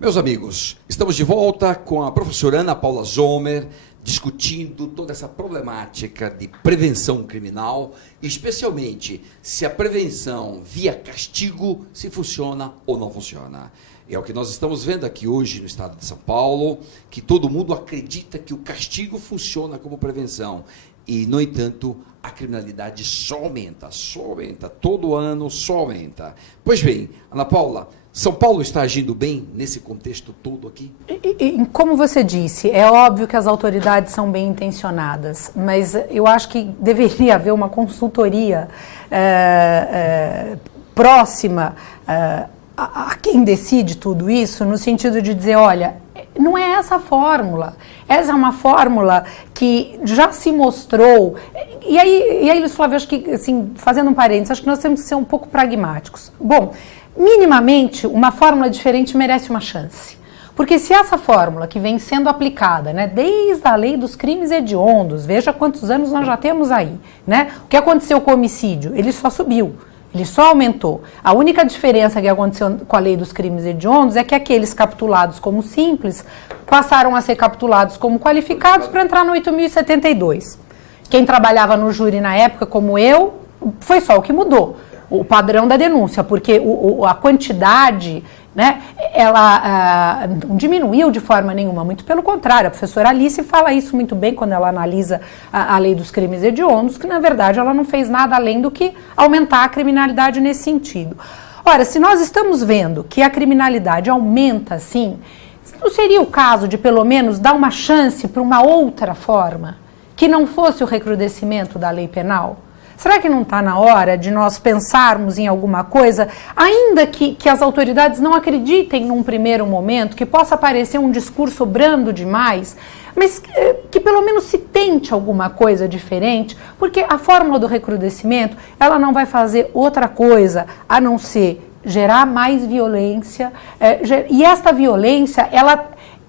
Meus amigos, estamos de volta com a professora Ana Paula Zomer, discutindo toda essa problemática de prevenção criminal, especialmente se a prevenção via castigo, se funciona ou não funciona. É o que nós estamos vendo aqui hoje no estado de São Paulo, que todo mundo acredita que o castigo funciona como prevenção. E, no entanto, a criminalidade só aumenta, todo ano só aumenta. Pois bem, Ana Paula, São Paulo está agindo bem nesse contexto todo aqui? Como você disse, é óbvio que as autoridades são bem intencionadas, mas eu acho que deveria haver uma consultoria próxima a quem decide tudo isso, no sentido de dizer, olha, não é essa a fórmula. Essa é uma fórmula que já se mostrou. E aí Luiz Flávio, acho que, assim, fazendo um parênteses, acho que nós temos que ser um pouco pragmáticos. Bom, minimamente, uma fórmula diferente merece uma chance. Porque se essa fórmula que vem sendo aplicada, né, desde a lei dos crimes hediondos, veja quantos anos nós já temos aí, né? O que aconteceu com o homicídio? Ele só subiu. Ele só aumentou. A única diferença que aconteceu com a lei dos crimes hediondos é que aqueles capitulados como simples passaram a ser capitulados como qualificados para entrar no 8.072. Quem trabalhava no júri na época, como eu, foi só o que mudou. O padrão da denúncia, porque a quantidade, né, ela não diminuiu de forma nenhuma, muito pelo contrário. A professora Alice fala isso muito bem quando ela analisa a lei dos crimes hediondos, que na verdade ela não fez nada além do que aumentar a criminalidade nesse sentido. Ora, se nós estamos vendo que a criminalidade aumenta assim, não seria o caso de pelo menos dar uma chance para uma outra forma, que não fosse o recrudescimento da lei penal? Será que não está na hora de nós pensarmos em alguma coisa, ainda que as autoridades não acreditem num primeiro momento, que possa parecer um discurso brando demais, mas que pelo menos se tente alguma coisa diferente, porque a fórmula do recrudescimento, ela não vai fazer outra coisa a não ser gerar mais violência, e esta violência,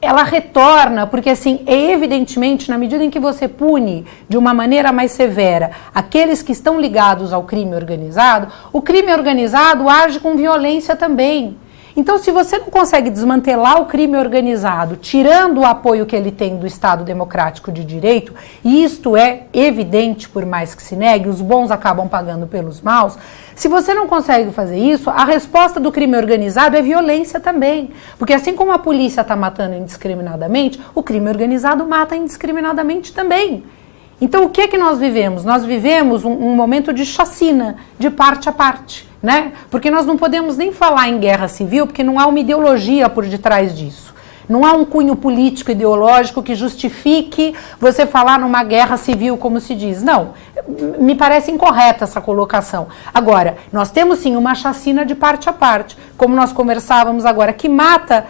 ela retorna, porque assim, evidentemente, na medida em que você pune de uma maneira mais severa aqueles que estão ligados ao crime organizado, o crime organizado age com violência também. Então, se você não consegue desmantelar o crime organizado, tirando o apoio que ele tem do Estado Democrático de Direito, e isto é evidente, por mais que se negue, os bons acabam pagando pelos maus, se você não consegue fazer isso, a resposta do crime organizado é violência também. Porque assim como a polícia está matando indiscriminadamente, o crime organizado mata indiscriminadamente também. Então, o que é que nós vivemos? Nós vivemos um momento de chacina, de parte a parte, né? Porque nós não podemos nem falar em guerra civil, porque não há uma ideologia por detrás disso. Não há um cunho político ideológico que justifique você falar numa guerra civil, como se diz. Não, me parece incorreta essa colocação. Agora, nós temos sim uma chacina de parte a parte, como nós conversávamos agora, que mata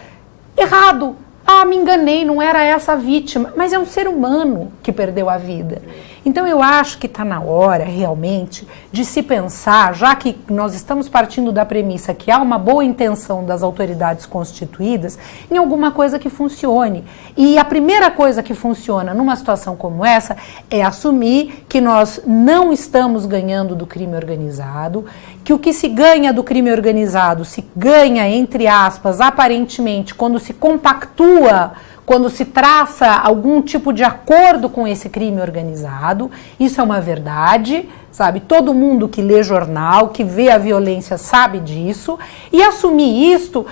errado. Ah, me enganei, não era essa a vítima, mas é um ser humano que perdeu a vida. Então eu acho que está na hora, realmente, de se pensar, já que nós estamos partindo da premissa que há uma boa intenção das autoridades constituídas, em alguma coisa que funcione. E a primeira coisa que funciona numa situação como essa é assumir que nós não estamos ganhando do crime organizado, que o que se ganha do crime organizado se ganha, entre aspas, aparentemente, quando se compactua, quando se traça algum tipo de acordo com esse crime organizado. Isso é uma verdade, sabe? Todo mundo que lê jornal, que vê a violência sabe disso. E assumir isto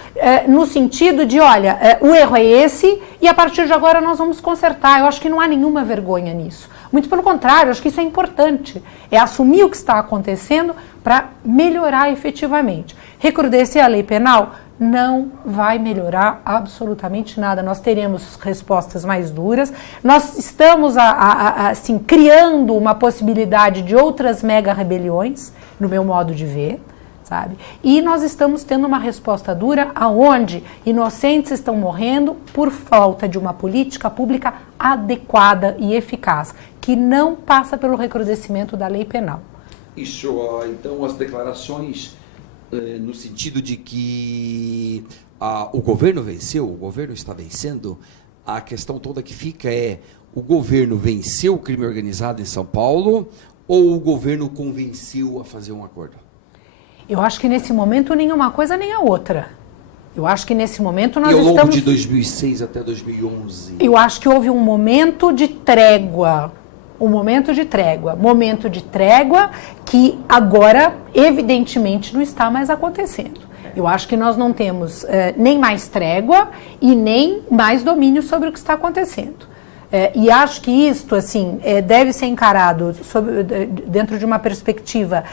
no sentido de, olha, o erro é esse e a partir de agora nós vamos consertar. Eu acho que não há nenhuma vergonha nisso. Muito pelo contrário, eu acho que isso é importante. É assumir o que está acontecendo para melhorar efetivamente. Recrudescer a lei penal não vai melhorar absolutamente nada. Nós teremos respostas mais duras. Nós estamos assim, criando uma possibilidade de outras mega rebeliões, no meu modo de ver, sabe? E nós estamos tendo uma resposta dura aonde inocentes estão morrendo por falta de uma política pública adequada e eficaz, que não passa pelo recrudescimento da lei penal. Isso, então, as declarações no sentido de que o governo venceu, o governo está vencendo, a questão toda que fica é: o governo venceu o crime organizado em São Paulo ou o governo convenceu a fazer um acordo? Eu acho que nesse momento nenhuma coisa nem a outra. Eu acho que nesse momento nós E ao longo estamos... de 2006 até 2011? Eu acho que houve um momento de trégua. Momento de trégua que agora, evidentemente, não está mais acontecendo. Eu acho que nós não temos nem mais trégua e nem mais domínio sobre o que está acontecendo. E acho que isto, assim, deve ser encarado dentro de uma perspectiva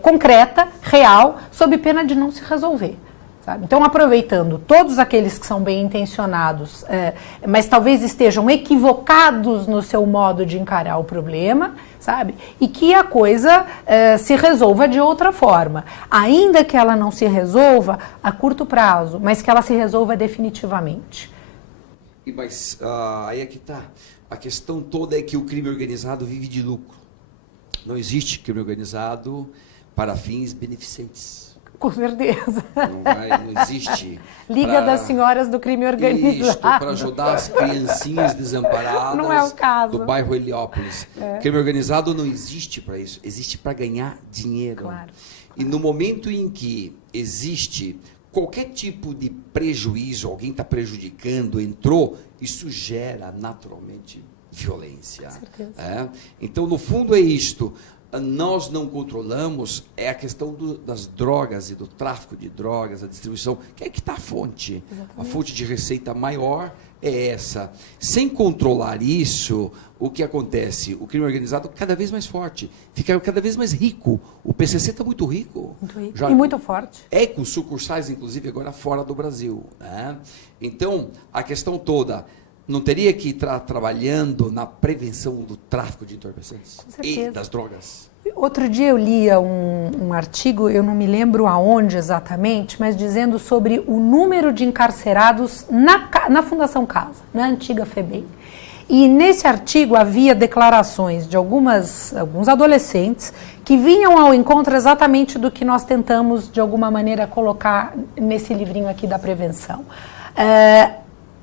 concreta, real, sob pena de não se resolver. Sabe? Então, aproveitando todos aqueles que são bem intencionados, mas talvez estejam equivocados no seu modo de encarar o problema, sabe? E que a coisa se resolva de outra forma. Ainda que ela não se resolva a curto prazo, mas que ela se resolva definitivamente. Mas aí é que está. A questão toda é que o crime organizado vive de lucro. Não existe crime organizado para fins beneficentes. Com certeza. Não existe. Liga das Senhoras do Crime Organizado. Para ajudar as criancinhas desamparadas não é o caso. do bairro Heliópolis. Crime organizado não existe para isso. Existe para ganhar dinheiro. Claro. E no momento em que existe qualquer tipo de prejuízo, alguém está prejudicando, entrou, isso gera naturalmente violência. Com certeza. Então, no fundo, é isto. Nós não controlamos a questão das drogas e do tráfico de drogas, a distribuição, que é que está a fonte. Exatamente. A fonte de receita maior é essa. Sem controlar isso, o que acontece? O crime organizado cada vez mais forte, fica cada vez mais rico. O PCC está muito rico. Muito rico. E muito forte. Com sucursais, inclusive, agora fora do Brasil. Então, a questão toda... Não teria que estar trabalhando na prevenção do tráfico de entorpecentes e das drogas? Outro dia eu lia um artigo, eu não me lembro aonde exatamente, mas dizendo sobre o número de encarcerados na Fundação Casa, na antiga FEBEM. E nesse artigo havia declarações de alguns adolescentes que vinham ao encontro exatamente do que nós tentamos, de alguma maneira, colocar nesse livrinho aqui da prevenção.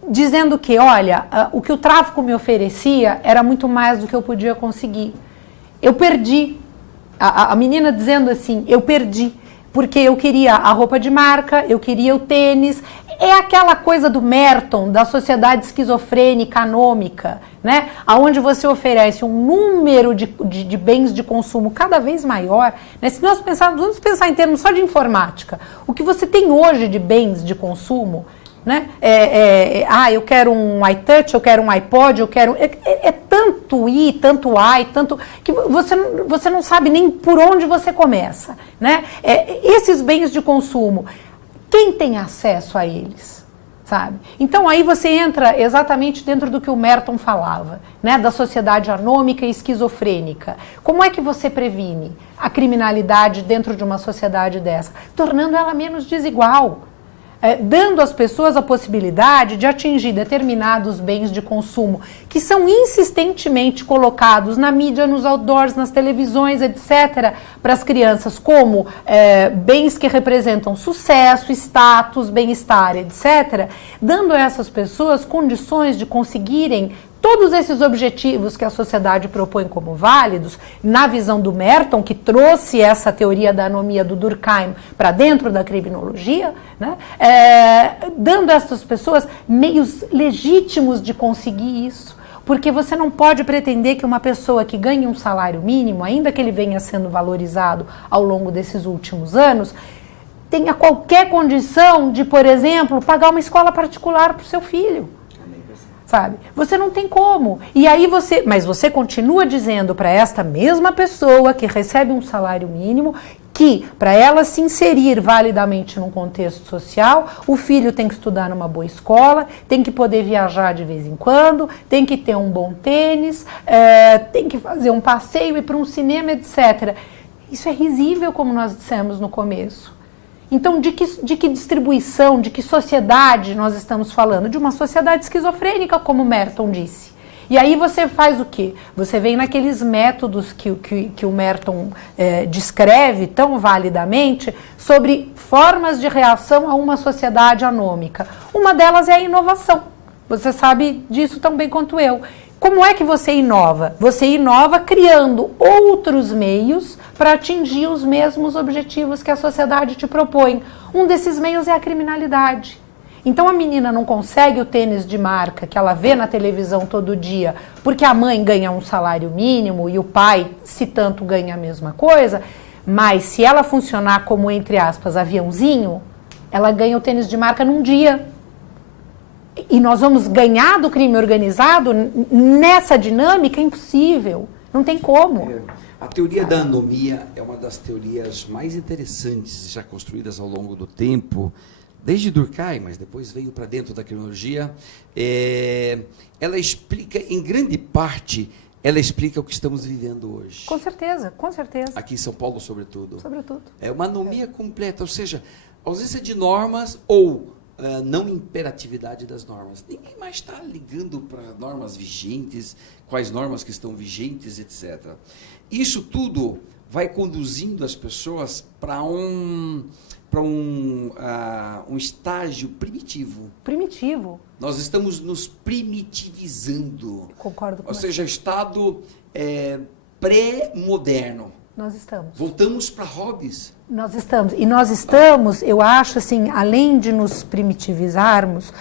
Dizendo que, olha, o que o tráfico me oferecia era muito mais do que eu podia conseguir. Eu perdi. A menina dizendo assim, eu perdi, porque eu queria a roupa de marca, eu queria o tênis. É aquela coisa do Merton, da sociedade esquizofrênica, anômica, né? Onde você oferece um número de bens de consumo cada vez maior. Né? Se nós vamos pensar em termos só de informática, o que você tem hoje de bens de consumo... Né? Eu quero um iTouch, eu quero um iPod, eu quero... tanto tanto tanto... que você não sabe nem por onde você começa. Né? Esses bens de consumo, quem tem acesso a eles? Sabe? Então aí você entra exatamente dentro do que o Merton falava, né? Da sociedade anômica e esquizofrênica. Como é que você previne a criminalidade dentro de uma sociedade dessa? Tornando ela menos desigual. Dando às pessoas a possibilidade de atingir determinados bens de consumo que são insistentemente colocados na mídia, nos outdoors, nas televisões, etc., para as crianças, como bens que representam sucesso, status, bem-estar, etc., dando a essas pessoas condições de conseguirem todos esses objetivos que a sociedade propõe como válidos, na visão do Merton, que trouxe essa teoria da anomia do Durkheim para dentro da criminologia, né? Dando a essas pessoas meios legítimos de conseguir isso. Porque você não pode pretender que uma pessoa que ganhe um salário mínimo, ainda que ele venha sendo valorizado ao longo desses últimos anos, tenha qualquer condição de, por exemplo, pagar uma escola particular para o seu filho. Sabe? Você não tem como. E aí mas você continua dizendo para esta mesma pessoa que recebe um salário mínimo que, para ela se inserir validamente num contexto social, o filho tem que estudar numa boa escola, tem que poder viajar de vez em quando, tem que ter um bom tênis, tem que fazer um passeio, ir para um cinema, etc. Isso é risível, como nós dissemos no começo. Então, de que distribuição, de que sociedade nós estamos falando? De uma sociedade esquizofrênica, como Merton disse. E aí você faz o quê? Você vem naqueles métodos que o Merton descreve tão validamente sobre formas de reação a uma sociedade anômica. Uma delas é a inovação. Você sabe disso tão bem quanto eu. Como é que você inova? Você inova criando outros meios para atingir os mesmos objetivos que a sociedade te propõe. Um desses meios é a criminalidade. Então a menina não consegue o tênis de marca que ela vê na televisão todo dia, porque a mãe ganha um salário mínimo e o pai, se tanto, ganha a mesma coisa, mas se ela funcionar como, entre aspas, aviãozinho, ela ganha o tênis de marca num dia. E nós vamos ganhar do crime organizado nessa dinâmica? Impossível, não tem como. A teoria da anomia é uma das teorias mais interessantes já construídas ao longo do tempo, desde Durkheim, mas depois veio para dentro da criminologia. Ela explica, em grande parte, ela explica o que estamos vivendo hoje. Com certeza, com certeza. Aqui em São Paulo, sobretudo. Sobretudo. É uma anomia completa, ou seja, ausência de normas ou não imperatividade das normas. Ninguém mais está ligando para normas vigentes, quais normas que estão vigentes, etc. Isso tudo vai conduzindo as pessoas para um estágio primitivo. Primitivo. Nós estamos nos primitivizando. Concordo com Ou você. seja, estado pré-moderno. Nós estamos. Voltamos para hobbies. Nós estamos. E nós estamos, eu acho, assim, além de nos primitivizarmos,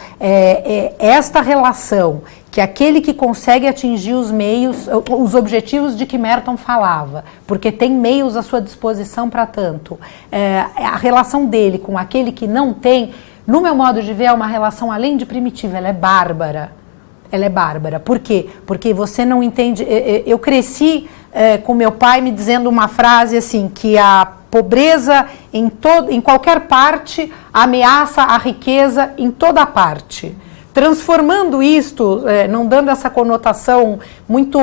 esta relação que aquele que consegue atingir os meios, os objetivos de que Merton falava, porque tem meios à sua disposição para tanto, a relação dele com aquele que não tem, no meu modo de ver, é uma relação além de primitiva, ela é bárbara. Ela é bárbara. Por quê? Porque você não entende. Eu cresci com meu pai me dizendo uma frase assim, que a pobreza em qualquer parte ameaça a riqueza em toda parte. Transformando isto, não dando essa conotação muito,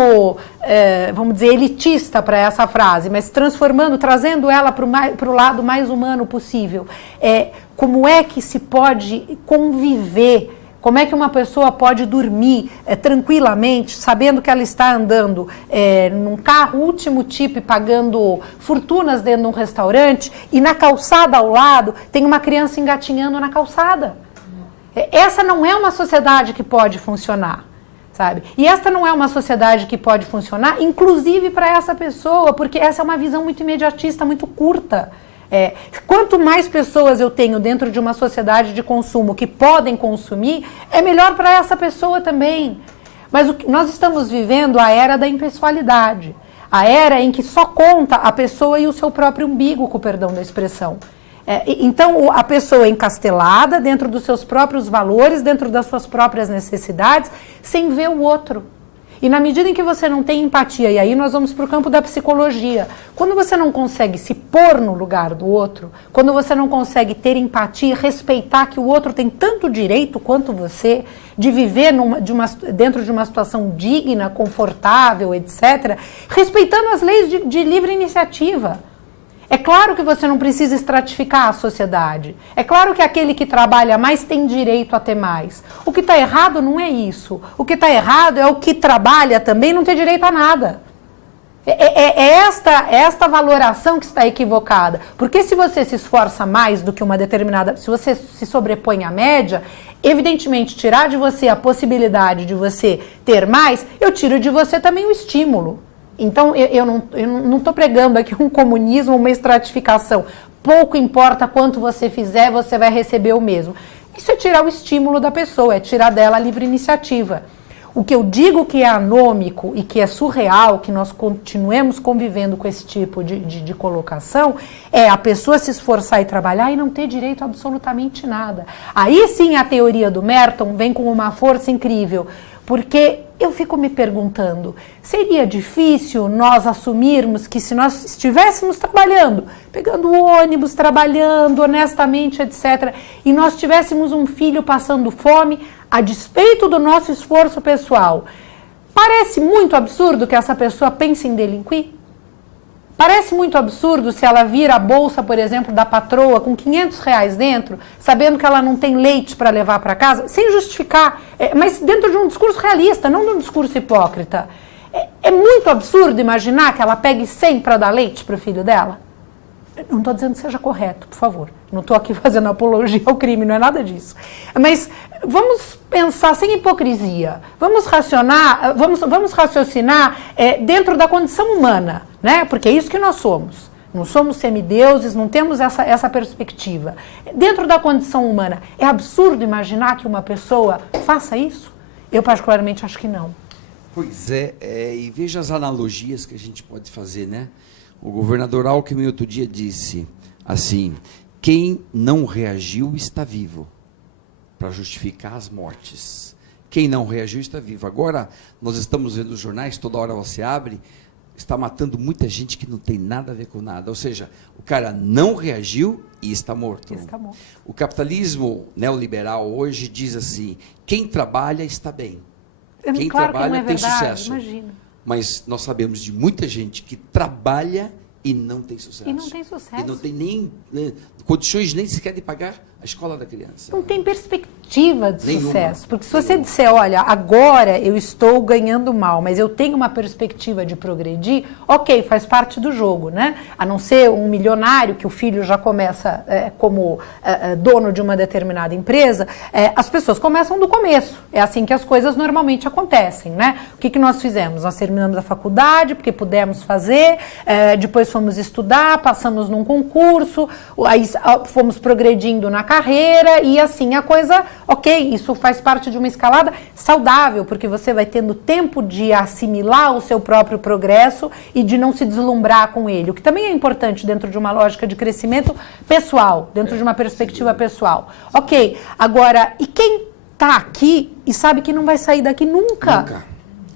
vamos dizer, elitista para essa frase, mas transformando, trazendo ela para o lado mais humano possível. Como é que se pode conviver? Como é que uma pessoa pode dormir tranquilamente, sabendo que ela está andando num carro último tipo e pagando fortunas dentro de um restaurante e na calçada ao lado tem uma criança engatinhando na calçada? Essa não é uma sociedade que pode funcionar, sabe? E esta não é uma sociedade que pode funcionar, inclusive para essa pessoa, porque essa é uma visão muito imediatista, muito curta. Quanto mais pessoas eu tenho dentro de uma sociedade de consumo que podem consumir, é melhor para essa pessoa também. Mas nós estamos vivendo a era da impessoalidade, a era em que só conta a pessoa e o seu próprio umbigo, com o perdão da expressão. Então, a pessoa é encastelada dentro dos seus próprios valores, dentro das suas próprias necessidades, sem ver o outro. E na medida em que você não tem empatia, e aí nós vamos para o campo da psicologia, quando você não consegue se pôr no lugar do outro, quando você não consegue ter empatia e respeitar que o outro tem tanto direito quanto você de viver dentro de uma situação digna, confortável, etc., respeitando as leis de livre iniciativa. É claro que você não precisa estratificar a sociedade. É claro que aquele que trabalha mais tem direito a ter mais. O que está errado não é isso. O que está errado é o que trabalha também não ter direito a nada. Esta valoração que está equivocada. Porque se você se esforça mais do que uma determinada... Se você se sobrepõe à média, evidentemente, tirar de você a possibilidade de você ter mais, eu tiro de você também o estímulo. Então, eu não estou pregando aqui um comunismo, uma estratificação. Pouco importa quanto você fizer, você vai receber o mesmo. Isso é tirar o estímulo da pessoa, é tirar dela a livre iniciativa. O que eu digo que é anômico e que é surreal, que nós continuemos convivendo com esse tipo de colocação, é a pessoa se esforçar e trabalhar e não ter direito a absolutamente nada. Aí sim a teoria do Merton vem com uma força incrível, porque eu fico me perguntando, seria difícil nós assumirmos que se nós estivéssemos trabalhando, pegando ônibus, trabalhando honestamente, etc., e nós tivéssemos um filho passando fome, a despeito do nosso esforço pessoal, parece muito absurdo que essa pessoa pense em delinquir? Parece muito absurdo se ela vira a bolsa, por exemplo, da patroa com R$500 dentro, sabendo que ela não tem leite para levar para casa, sem justificar, mas dentro de um discurso realista, não de um discurso hipócrita. É muito absurdo imaginar que ela pegue 100 para dar leite para o filho dela? Não estou dizendo que seja correto, por favor. Não estou aqui fazendo apologia ao crime, não é nada disso. Mas vamos pensar sem hipocrisia. Vamos raciocinar dentro da condição humana, né? Porque é isso que nós somos. Não somos semideuses, não temos essa perspectiva. Dentro da condição humana, é absurdo imaginar que uma pessoa faça isso? Eu particularmente acho que não. Pois é, e veja as analogias que a gente pode fazer, né? O governador Alckmin outro dia disse assim: quem não reagiu está vivo, para justificar as mortes. Quem não reagiu está vivo. Agora, nós estamos vendo os jornais, toda hora você abre, está matando muita gente que não tem nada a ver com nada. Ou seja, o cara não reagiu e está morto. Está morto. O capitalismo neoliberal hoje diz assim: quem trabalha está bem. Quem claro trabalha que não é tem verdade, sucesso. imagina. Mas nós sabemos de muita gente que trabalha e não tem sucesso. E não tem sucesso. E não tem nem condições nem sequer de pagar a escola da criança. Não tem perspectiva de Nenhuma. sucesso. Porque se você disser, olha, agora eu estou ganhando mal, mas eu tenho uma perspectiva de progredir, ok, faz parte do jogo, né? A não ser um milionário que o filho já começa como dono de uma determinada empresa, as pessoas começam do começo. É assim que as coisas normalmente acontecem, né? O que nós fizemos? Nós terminamos a faculdade, porque pudemos fazer, depois fomos estudar, passamos num concurso, aí fomos progredindo na carreira e assim a coisa, ok, isso faz parte de uma escalada saudável, porque você vai tendo tempo de assimilar o seu próprio progresso e de não se deslumbrar com ele, o que também é importante dentro de uma lógica de crescimento pessoal, dentro de uma perspectiva pessoal. Ok, agora, e quem está aqui e sabe que não vai sair daqui nunca? Nunca.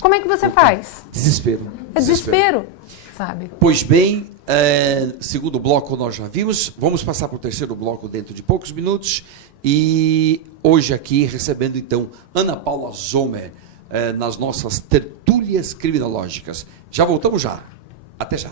Como é que você faz? Desespero. É desespero, sabe? Pois bem, segundo bloco nós já vimos, vamos passar para o terceiro bloco dentro de poucos minutos, e hoje aqui recebendo então Ana Paula Zomer nas nossas tertúlias criminológicas. Já voltamos já. Até já.